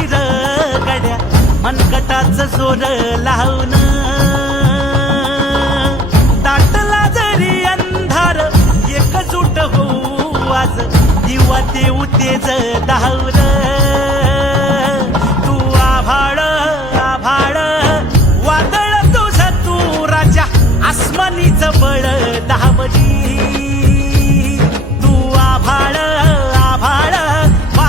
धीर गड्या मनकटाच जोर लावून. दाटला जरी अंधार एकजूट होऊ आज दिवा देऊ तेज धावर. तू आभाळ आभाळ वादळ तुझ तू राजा आसमानीच बळ.